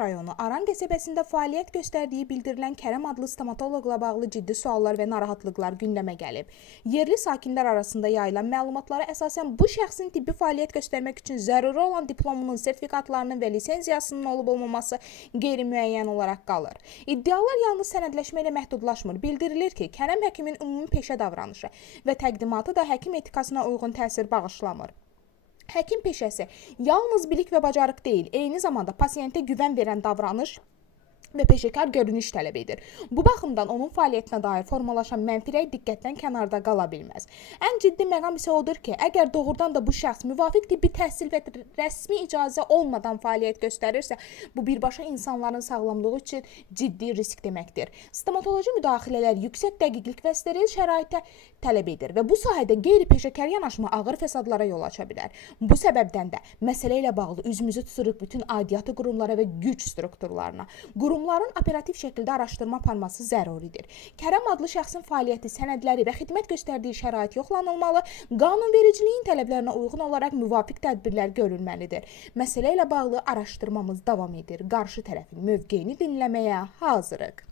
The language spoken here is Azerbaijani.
rayonu Aran qəsəbəsində fəaliyyət göstərdiyi bildirilən Kərəm adlı stomatoloqla bağlı ciddi suallar və narahatlıqlar gündəmə gəlib. Yerli sakinlər arasında yayılan məlumatlara əsasən bu şəxsin tibbi fəaliyyət göstərmək üçün zəruri olan diplomunun, sertifikatlarının və lisenziyasının olub-olmaması qeyri-müəyyən olaraq qalır. İddialar yalnız sənədləşmə ilə məhdudlaşmır. Bildirilir ki, Kərəm həkimin ümumi peşə davranışı və təqdimatı da həkim etikasına uyğun təsir bağışlamır. Həkim peşəsi yalnız bilik və bacarıq deyil, eyni zamanda pasiyentə güvən verən davranış və peşəkar görünüş tələb edir. Bu baxımdan onun fəaliyyətinə dair formalaşan mənfi rəy diqqətdən kənarda qala bilməz. Ən ciddi məqam isə odur ki, əgər doğrudan da bu şəxs müvafiq tibbi təhsil və rəsmi icazə olmadan fəaliyyət göstərirsə, bu birbaşa insanların sağlamlığı üçün ciddi risk deməkdir. Stomatoloji müdaxilələr yüksək dəqiqlik və steril şəraitə tələb edir və bu sahədə qeyri-peşəkar yanaşma ağır fəsadlara yol aça bilər. Bu səbəbdən də məsələ ilə bağlı üzümüzü tuturuq bütün aidiyyatı qurumlara və güc strukturlarına. Qurumların operativ şəkildə araşdırma aparması zəruridir. Kərəm adlı şəxsin fəaliyyəti, sənədləri və xidmət göstərdiyi şərait yoxlanılmalı, qanunvericiliyin tələblərinə uyğun olaraq müvafiq tədbirlər görülməlidir. Məsələ ilə bağlı araşdırmamız davam edir. Qarşı tərəfin mövqeyini dinləməyə hazırıq.